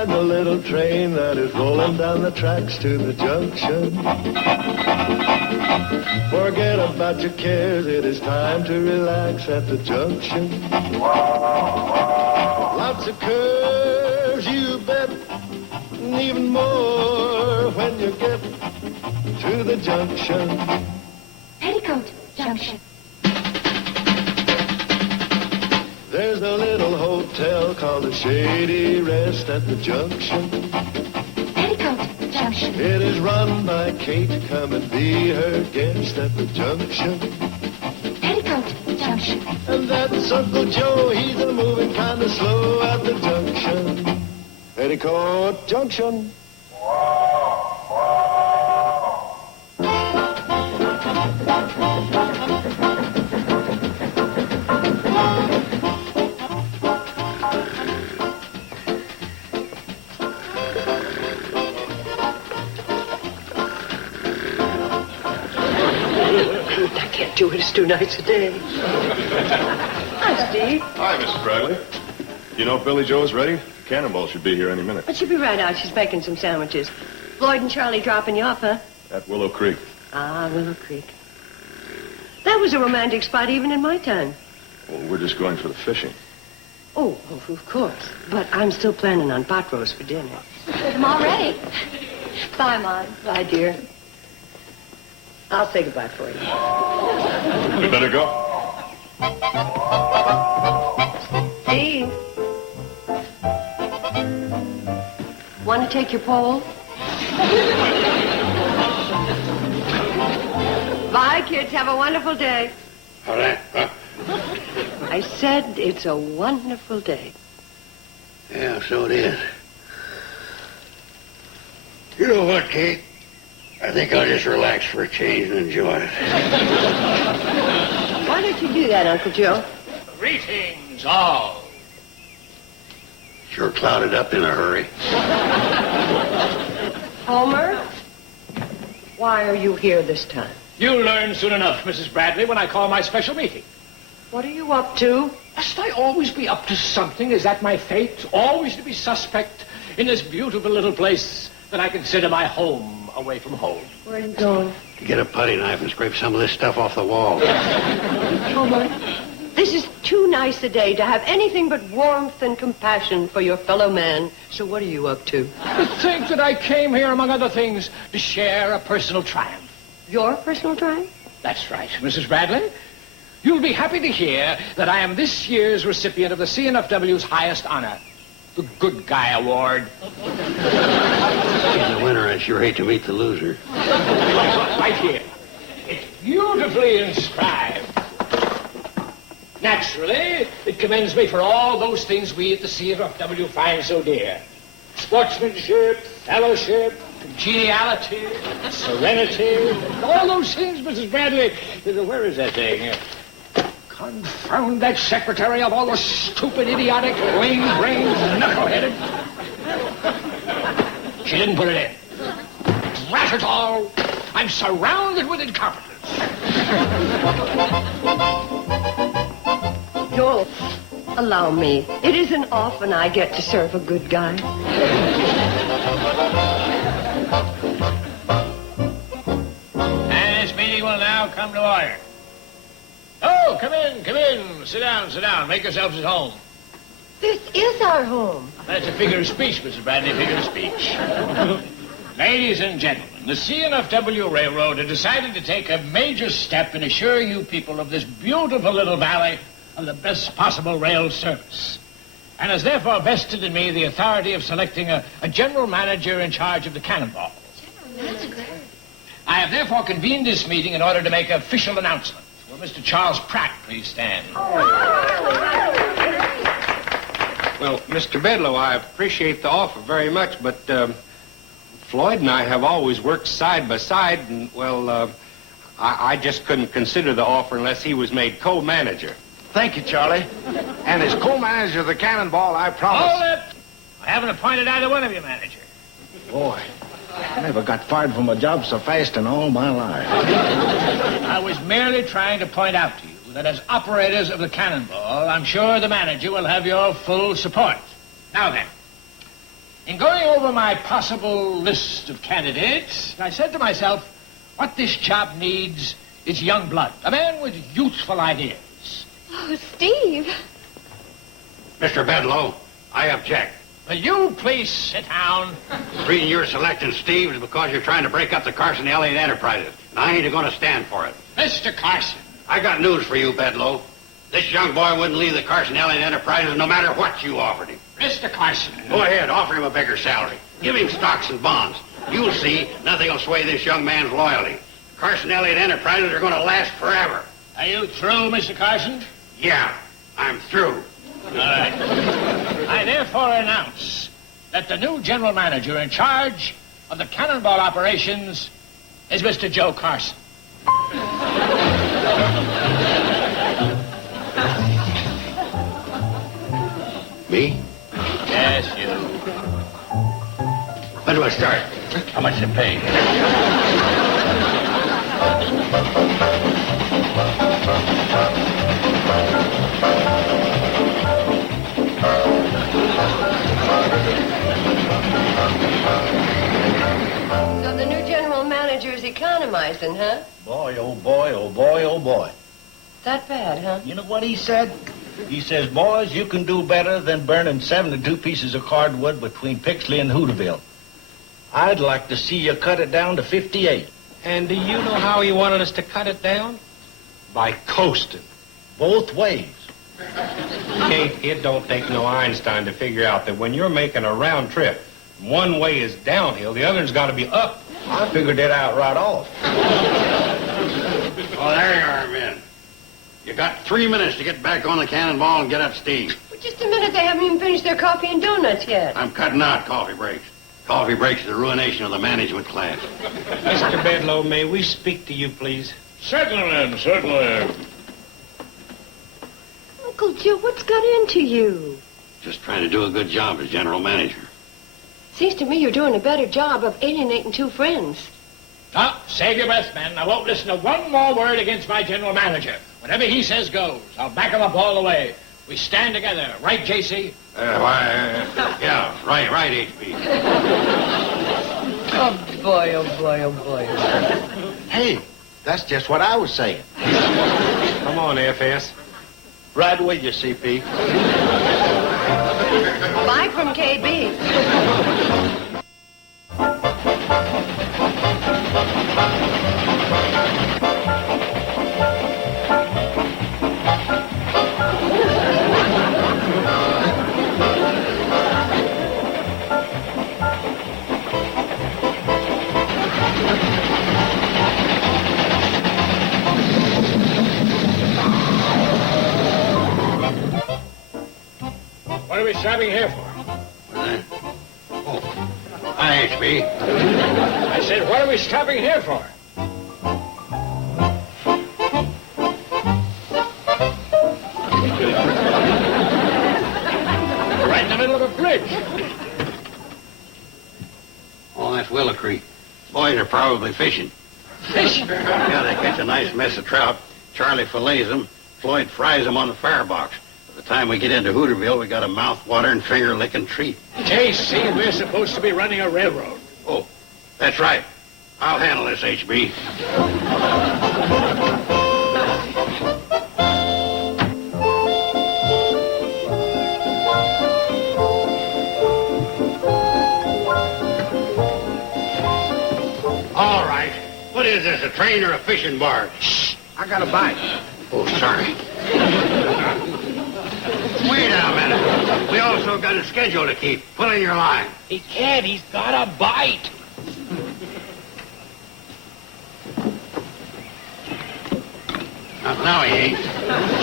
ride the little train that is rolling down the tracks to the junction. Forget about your cares, it is time to relax at the junction. Lots of curves, you bet, and even more when you get to the junction. Petticoat Junction. There's a little hotel called the Shady Rest at the junction. Petticoat Junction. It is run by Kate, come and be her guest at the junction. Petticoat Junction. And that's Uncle Joe, he's a moving kind of slow at the junction. Petticoat Junction. Do it. It's too nice a day. Hi, Steve. Hi, Mrs. Bradley. You know if Billie Jo is ready? Cannonball should be here any minute. But she'll be right out. She's baking some sandwiches. Floyd and Charley dropping you off, huh? At Willow Creek. Ah, Willow Creek. That was a romantic spot even in my time. Well, we're just going for the fishing. Oh, of course. But I'm still planning on pot roast for dinner. I'm all ready. Bye, Mom. Bye, dear. I'll say goodbye for you. We better go. Steve. Want to take your pole? Bye, kids. Have a wonderful day. All right. I said it's a wonderful day. Yeah, so it is. You know what, Kate? I think I'll just relax for a change and enjoy it. Why don't you do that, Uncle Joe? Greetings, all. Sure clouded up in a hurry. Homer? Why are you here this time? You'll learn soon enough, Mrs. Bradley, when I call my special meeting. What are you up to? Must I always be up to something? Is that my fate? Always to be suspect in this beautiful little place that I consider my home away from home. Where are you going? To get a putty knife and scrape some of this stuff off the wall. Homer, this is too nice a day to have anything but warmth and compassion for your fellow man. So what are you up to? To think that I came here, among other things, to share a personal triumph. Your personal triumph? That's right, Mrs. Bradley. You'll be happy to hear that I am this year's recipient of the CNFW's highest honor, the Good Guy Award. In the winter, I sure hate to meet the loser. Right here. It's beautifully inscribed. Naturally, it commends me for all those things we at the CNFW find so dear. Sportsmanship, fellowship, congeniality, serenity, all those things, Mrs. Bradley. Where is that thing? Confound that secretary of all the stupid, idiotic, lame-brained, knuckle-headed. She didn't put it in. Drat it all. I'm surrounded with incompetence. Joel, allow me. It isn't often I get to serve a good guy. And this meeting will now come to order. Oh, come in, come in. Sit down, sit down. Make yourselves at home. This is our home. That's a figure of speech, Mrs. Bradley, figure of speech. Ladies and gentlemen, the CNFW Railroad has decided to take a major step in assuring you people of this beautiful little valley of the best possible rail service, and has therefore vested in me the authority of selecting a general manager in charge of the Cannonball. That's great. I have therefore convened this meeting in order to make an official announcement. Will Mr. Charles Pratt please stand? Well, Mr. Bedlow, I appreciate the offer very much, but Floyd and I have always worked side by side, and, well, I just couldn't consider the offer unless he was made co-manager. Thank you, Charlie. And as co-manager of the Cannonball, I promise... Hold it! I haven't appointed either one of you manager. Boy, I never got fired from a job so fast in all my life. I was merely trying to point out to you that as operators of the Cannonball, I'm sure the manager will have your full support. Now then, In going over my possible list of candidates, I said to myself, what this job needs is young blood, a man with youthful ideas. Oh, Steve. Mr. Bedloe, I object. Will you please sit down? The reason you're selecting Steve is because you're trying to break up the Carson Elliott enterprises. And I ain't going to stand for it. Mr. Carson. I got news for you, Bedloe. This young boy wouldn't leave the Carson Elliott enterprises no matter what you offered him. Mr. Carson. Go ahead, offer him a bigger salary. Give him stocks and bonds. You'll see nothing will sway this young man's loyalty. Carson Elliott enterprises are going to last forever. Are you through, Mr. Carson? Yeah, I'm through. All right. I therefore announce that the new general manager in charge of the cannonball operations is Mr. Joe Carson. Me? Yes, you. When do I start? How much to pay? So the new general manager's economizing, huh? Boy, oh boy, oh boy, oh boy. That bad, huh? You know what he said? He says, boys, you can do better than burning 72 pieces of cardwood between Pixley and Hooterville. I'd like to see you cut it down to 58. And do you know how he wanted us to cut it down? By coasting. Both ways. Kate, it don't take no Einstein to figure out that when you're making a round trip, one way is downhill, the other's got to be up. I figured that out right off. Oh, there you are, men. You got 3 minutes to get back on the cannonball and get up Steve. But just a minute, they haven't even finished their coffee and donuts yet. I'm cutting out coffee breaks. Coffee breaks are the ruination of the management class. Mr. Bedloe, may we speak to you, please? Certainly, certainly. Uncle Joe, what's got into you? Just trying to do a good job as general manager. Seems to me you're doing a better job of alienating two friends. Now, save your breath, men. I won't listen to one more word against my general manager. Whatever he says goes. I'll back him up all the way. We stand together. Right, J.C.? Yeah, right, H.B. Oh, boy, oh, boy, oh, boy. Hey, that's just what I was saying. Come on, FS. Right with you, CP. Bye from KB. What are we stopping here for? Hi, H.B. I said, what are we stopping here for? Right in the middle of a bridge. Oh, that's Willow Creek. Boys are probably fishing. Fishing? Yeah, they catch a nice mess of trout. Charley fillets them. Floyd fries them on the firebox. By the time we get into Hooterville, we got a mouth-watering, finger-licking treat. J.C., we're supposed to be running a railroad. Oh, that's right. I'll handle this, H.B. All right. What is this, a train or a fishing barge? Shh, I got a bite. Oh, sorry. Wait a minute. We also got a schedule to keep. Pull in your line. He can't. He's got a bite. Now he ain't.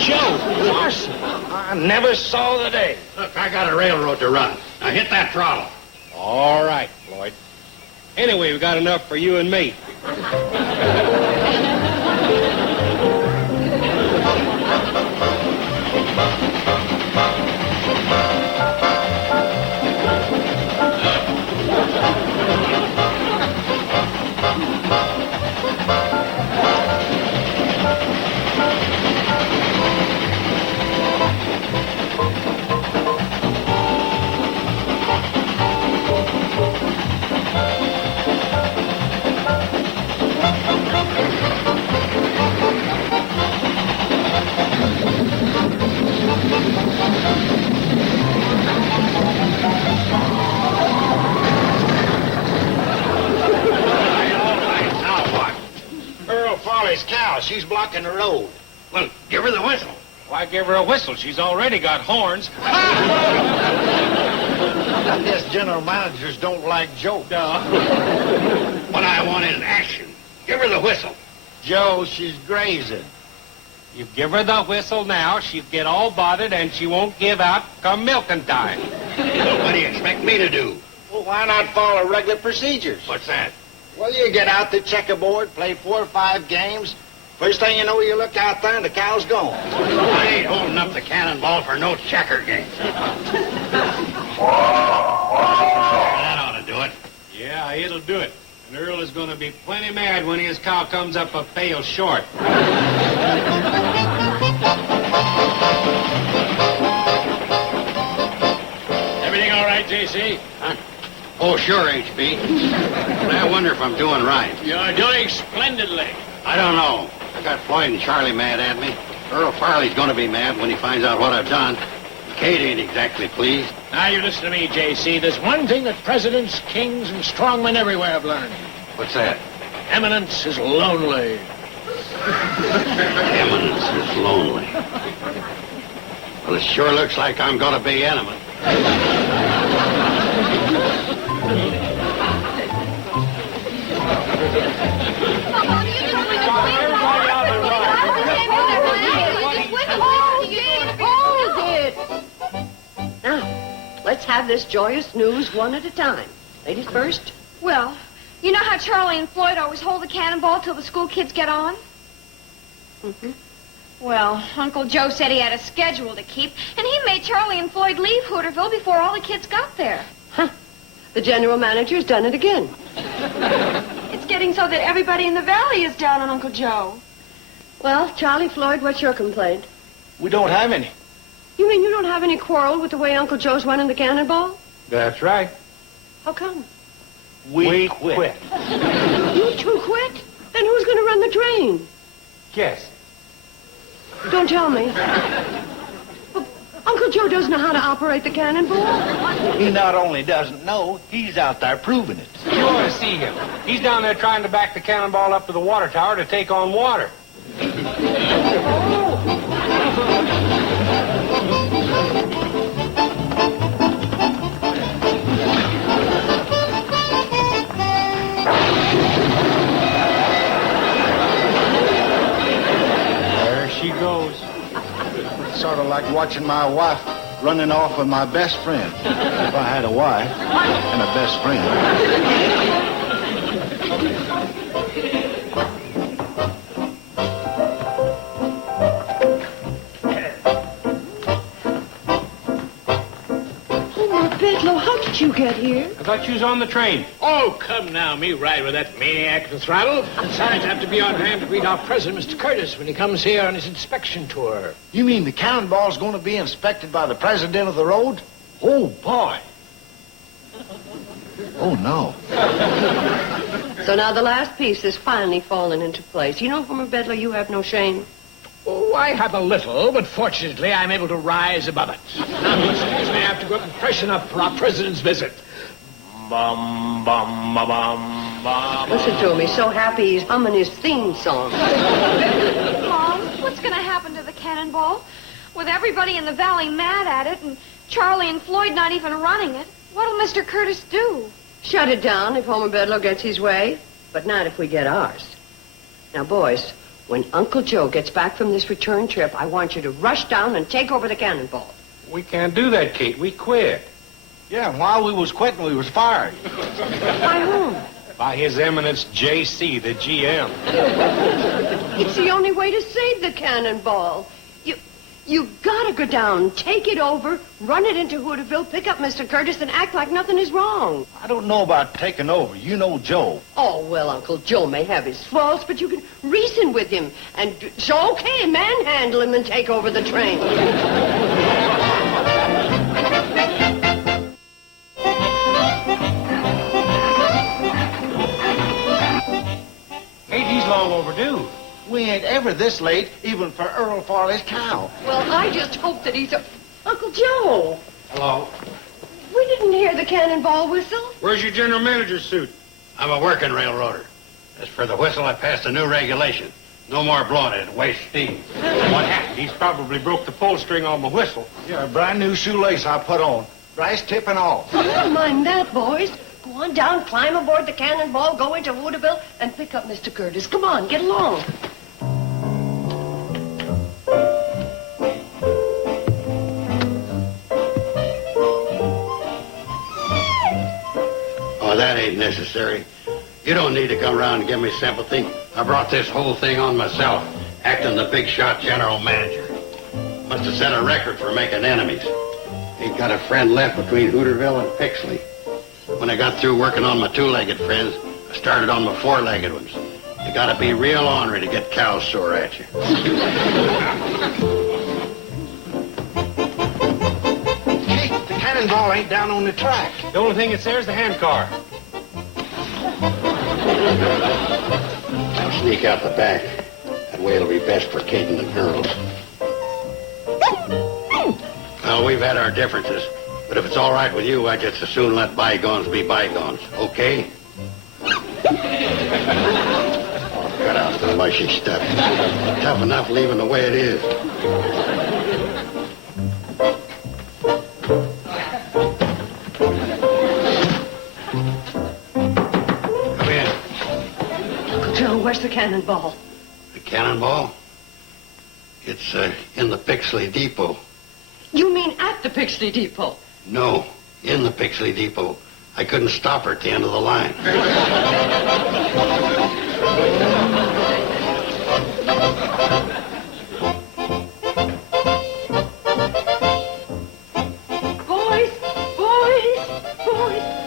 Joe Carson. I never saw the day. Look, I got a railroad to run. Now hit that throttle. All right, Floyd. Anyway, we got enough for you and me. now. She's blocking the road. Well, give her the whistle. Why give her a whistle? She's already got horns. I guess general managers don't like jokes. What I want is action. Give her the whistle. Joe, she's grazing. You give her the whistle now, she'll get all bothered, and she won't give out come milking time. Well, what do you expect me to do? Well, why not follow regular procedures? What's that? Well, you get out the checkerboard, play 4 or 5 games. First thing you know, you look out there and the cow's gone. I ain't holding up the cannonball for no checker game. That ought to do it. Yeah, it'll do it. And Earl is going to be plenty mad when his cow comes up a pail short. Everything all right, J.C.? Huh? Oh, sure, H.B. But I wonder if I'm doing right. You're doing splendidly. I don't know. I got Floyd and Charley mad at me. Earl Farley's going to be mad when he finds out what I've done. Kate ain't exactly pleased. Now, you listen to me, J.C. There's one thing that presidents, kings, and strongmen everywhere have learned. What's that? Eminence is lonely. Eminence is lonely. Well, it sure looks like I'm going to be eminent. Now, let's have this joyous news one at a time. Ladies first. Well, you know how Charley and Floyd always hold the cannonball till the school kids get on? Mm-hmm. Well, Uncle Joe said he had a schedule to keep, and he made Charley and Floyd leave Hooterville before all the kids got there. Huh. The general manager's done it again. It's getting so that everybody in the valley is down on Uncle Joe. Well, Charlie, Floyd, what's your complaint? We don't have any. You mean you don't have any quarrel with the way Uncle Joe's running the cannonball? That's right. How come? We quit. You two quit? Then who's going to run the train? Yes. Don't tell me. Well, Uncle Joe doesn't know how to operate the cannonball. He not only doesn't know, he's out there proving it. You ought to see him. He's down there trying to back the cannonball up to the water tower to take on water. There she goes. Sort of like watching my wife running off with my best friend. If I had a wife and a best friend. How did you get here? I thought you was on the train. Oh, come now, me ride with that maniac at the throttle. Besides, I have to be on hand to greet our president, Mr. Curtis, when he comes here on his inspection tour. You mean the cannonball's going to be inspected by the president of the road? Oh, boy. Oh, no. So now the last piece has finally fallen into place. You know, Homer Bedlow, you have no shame. Oh, I have a little, but fortunately I'm able to rise above it. Now, excuse me, I have to go up and freshen up for our president's visit. Bum, bum, ba, bum, ba, bum. Listen to him. He's so happy he's humming his theme song. Mom, what's going to happen to the cannonball? With everybody in the valley mad at it and Charley and Floyd not even running it, what'll Mr. Curtis do? Shut it down if Homer Bedlow gets his way, but not if we get ours. Now, boys, when Uncle Joe gets back from this return trip, I want you to rush down and take over the cannonball. We can't do that, Kate. We quit. Yeah, and while we was quitting, we was fired. By whom? By His Eminence J.C., the GM. It's the only way to save the cannonball. You gotta go down, take it over, run it into Hooterville, pick up Mr. Curtis, and act like nothing is wrong. I don't know about taking over. You know Joe. Oh, well, Uncle Joe may have his faults, but you can reason with him. And so, okay, manhandle him and take over the train. Kate, he's long overdue. We ain't ever this late, even for Earl Farley's cow. Well, I just hope that he's Uncle Joe! Hello. We didn't hear the cannonball whistle. Where's your general manager's suit? I'm a working railroader. As for the whistle, I passed a new regulation. No more blowing it. Waste steam. What happened? He's probably broke the pull string on my whistle. Yeah, a brand new shoelace I put on. Brass tip and all. Don't mind that, boys. Go on down, climb aboard the Cannonball, go into Woodell, and pick up Mr. Curtis. Come on, get along. Oh, that ain't necessary. You don't need to come around and give me sympathy. I brought this whole thing on myself, acting the big shot general manager. Must have set a record for making enemies. Ain't got a friend left between Hooterville and Pixley. When I got through working on my two-legged friends, I started on my four-legged ones. You gotta be real ornery to get cows sore at you. Hey, the Cannonball ain't down on the track. The only thing that's there is the hand car. I'll sneak out the back. That way it'll be best for Kate and the girls. Well, we've had our differences, but if it's all right with you, I'd just as soon let bygones be bygones, okay? Cut out the mushy stuff. Tough enough leaving the way it is. Come in. Uncle Joe, where's the Cannonball? The Cannonball? It's in the Pixley Depot. You mean at the Pixley Depot? No, in the Pixley Depot. I couldn't stop her at the end of the line. Boys!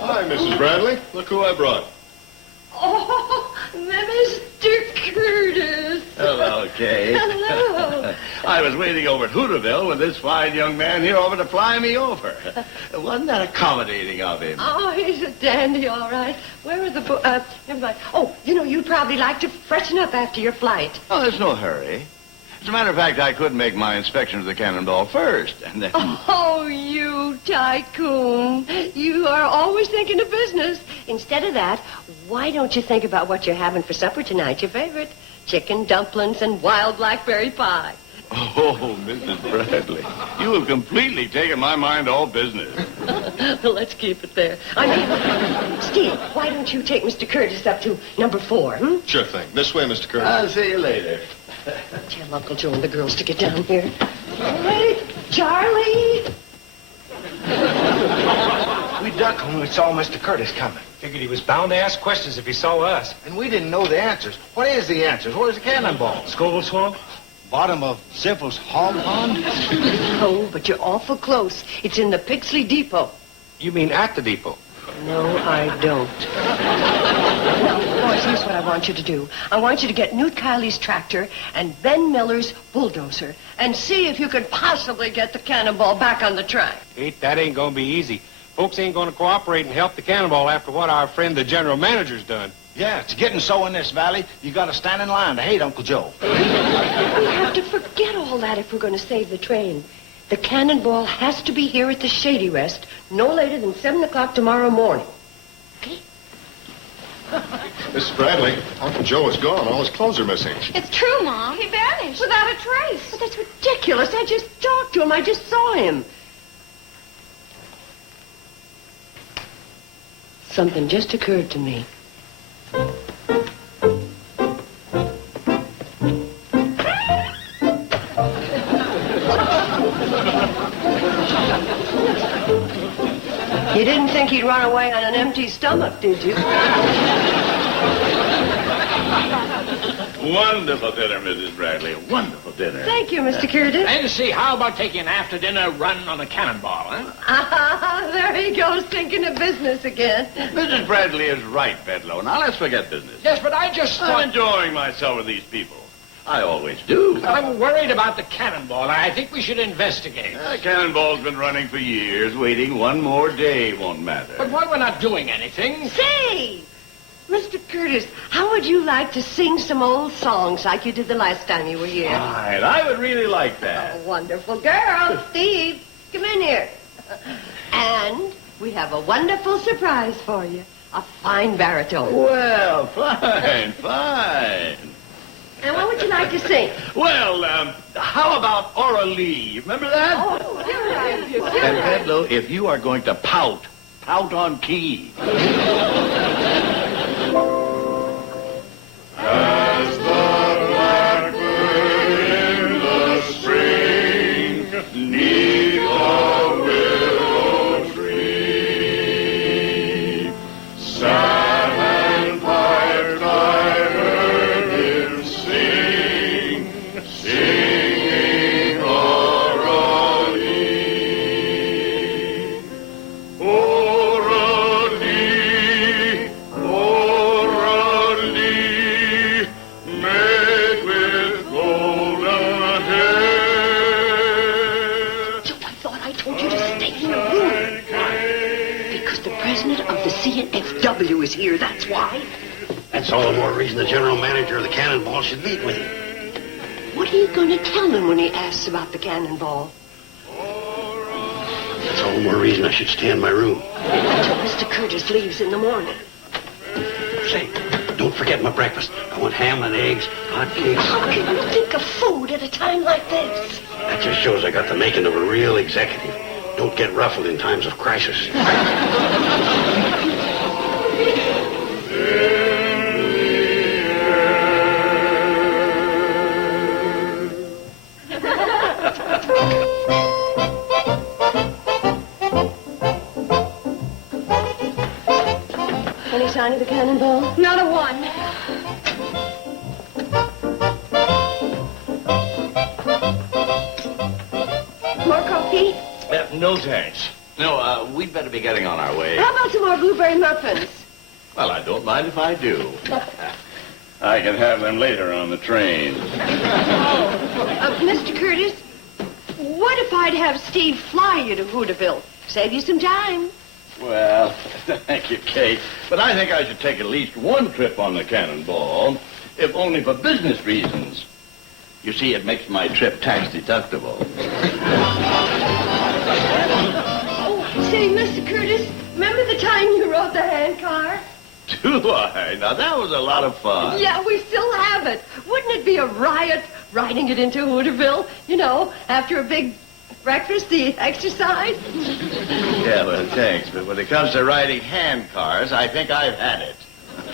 Hi, Mrs. Bradley. Look who I brought. Oh, Mr. Curtis. Hello, Kate. Hello. I was waiting over at Hooterville with this fine young man here over to fly me over. Wasn't that accommodating of him? Oh, he's a dandy, all right. Where are the never mind. Oh, you know, you'd probably like to freshen up after your flight. Oh, there's no hurry. As a matter of fact, I could make my inspection of the Cannonball first, and then... Oh, you tycoon. You are always thinking of business. Instead of that, why don't you think about what you're having for supper tonight, your favorite? Chicken dumplings and wild blackberry pie. Oh, Mrs. Bradley, you have completely taken my mind off business. Well, let's keep it there. I mean, Steve, why don't you take Mr. Curtis up to number 4, hmm? Sure thing. This way, Mr. Curtis. I'll see you later. Tell Uncle Joe and the girls to get down here. All right, Charley. We ducked when we saw Mr. Curtis coming. Figured he was bound to ask questions if he saw us. And we didn't know the answers. What is the answers? Where's the Cannonball? Scoville Swamp? Bottom of Zippel's hog pond? Oh, but you're awful close. It's in the Pixley Depot. You mean at the depot? No, I don't. Now, boys, here's what I want you to do. I want you to get Newt Kiley's tractor and Ben Miller's bulldozer and see if you could possibly get the Cannonball back on the track. Kate, that ain't gonna be easy. Folks ain't gonna cooperate and help the Cannonball after what our friend the general manager's done. Yeah, it's getting so in this valley, you gotta stand in line to hate Uncle Joe. We have to forget all that if we're going to save the train. The Cannonball has to be here at the Shady Rest no later than 7 o'clock tomorrow morning. Okay? Mrs. Bradley, Uncle Joe is gone. All his clothes are missing. It's true, Mom. He vanished without a trace. But that's ridiculous. I just talked to him. I just saw him. Something just occurred to me. You didn't think he'd run away on an empty stomach, did you? Wonderful dinner, Mrs. Bradley. Wonderful dinner. Thank you, Mr. Curtis. And see, how about taking an after-dinner run on a Cannonball, huh? There he goes, thinking of business again. Mrs. Bradley is right, Bedlow. Now, let's forget business. Yes, but I just I'm thought... enjoying myself with these people. I always do. I'm worried about the Cannonball. I think we should investigate. Cannonball's been running for years. Waiting one more day won't matter. But while we're not doing anything... Say, Mr. Curtis, how would you like to sing some old songs like you did the last time you were here? Fine. I would really like that. Oh, wonderful girl. Steve, come in here. And we have a wonderful surprise for you. A fine baritone. Well, fine, fine. And what would you like to sing? Well, how about Oralee? Remember that? Oh, you're right. And Bedloe, if you are going to pout on key. As the blackbird in the spring neath a willow tree sat and piped, I heard him sing, singing Oralee. Oralee, Oralee, made with golden hair. Joe, I thought I told you to stay in your room. Because the president of the CNFW is here, that's why. That's all the more reason the general manager of the Cannonball should meet with him. What are you going to tell him when he asks about the cannonball? That's all the more reason I should stay in my room. Until Mr. Curtis leaves in the morning. Say, don't forget my breakfast. I want ham and eggs, hot cakes. How can you think of food at a time like this? That just shows I got the making of a real executive. Don't get ruffled in times of crisis. Any sign of the cannonball? Not a one. More coffee? No thanks. No, we'd better be getting on our way. How about some more blueberry muffins? Well, I don't mind if I do. I can have them later on the train. Mr. Curtis, what if I'd have Steve fly you to Hooterville? Save you some time. Well, thank you, Kate. But I think I should take at least one trip on the Cannonball, if only for business reasons. You see, it makes my trip tax deductible. Oh, say, Mr. Curtis, remember the time you rode the handcar? Do I? Now, that was a lot of fun. Yeah, we still have it. Wouldn't it be a riot riding it into Hooterville? You know, after a big breakfast, the exercise? Yeah, well, thanks. But when it comes to riding handcars, I think I've had it.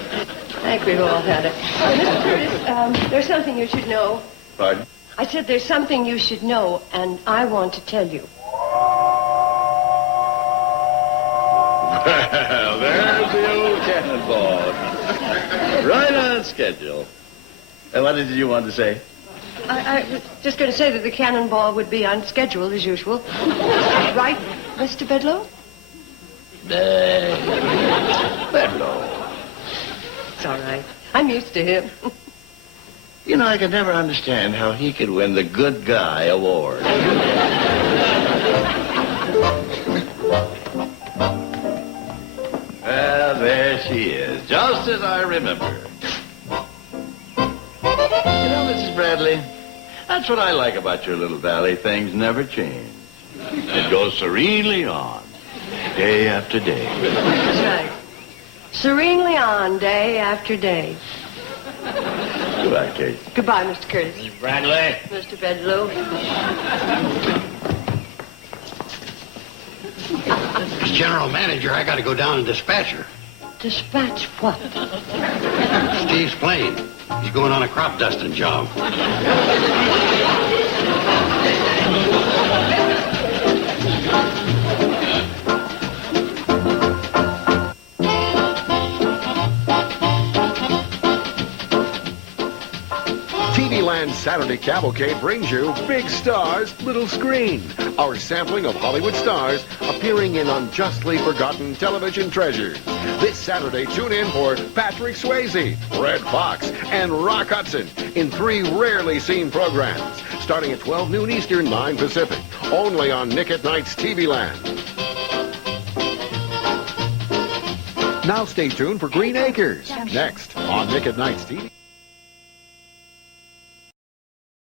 I think we've all had it. Mr. Curtis, there's something you should know. Pardon? I said there's something you should know, and I want to tell you. Well, there's the old Cannonball. Right on schedule. And what did you want to say? I was just going to say that the cannonball would be on schedule as usual. Right, Mr. Bedloe? Bedloe. It's all right. I'm used to him. You know, I could never understand how he could win the Good Guy Award. Well, there she is, just as I remember. You know, Mrs. Bradley, that's what I like about your little valley. Things never change. It goes serenely on, day after day. That's right. Serenely on, day after day. Goodbye, Kate. Goodbye, Mr. Curtis. Mrs. Bradley. Mr. Bedloe. As general manager, I got to go down and dispatch her. Dispatch what? Steve's plane. He's going on a crop dusting job. TV Land's Saturday Cavalcade brings you Big Stars, Little Screen, our sampling of Hollywood stars appearing in unjustly forgotten television treasures. This Saturday, tune in for Patrick Swayze, Red Fox, and Rock Hudson in 3 rarely seen programs, starting at 12 noon Eastern, 9 Pacific, only on Nick at Night's TV Land. Now stay tuned for Green Acres, next on Nick at Night's TV.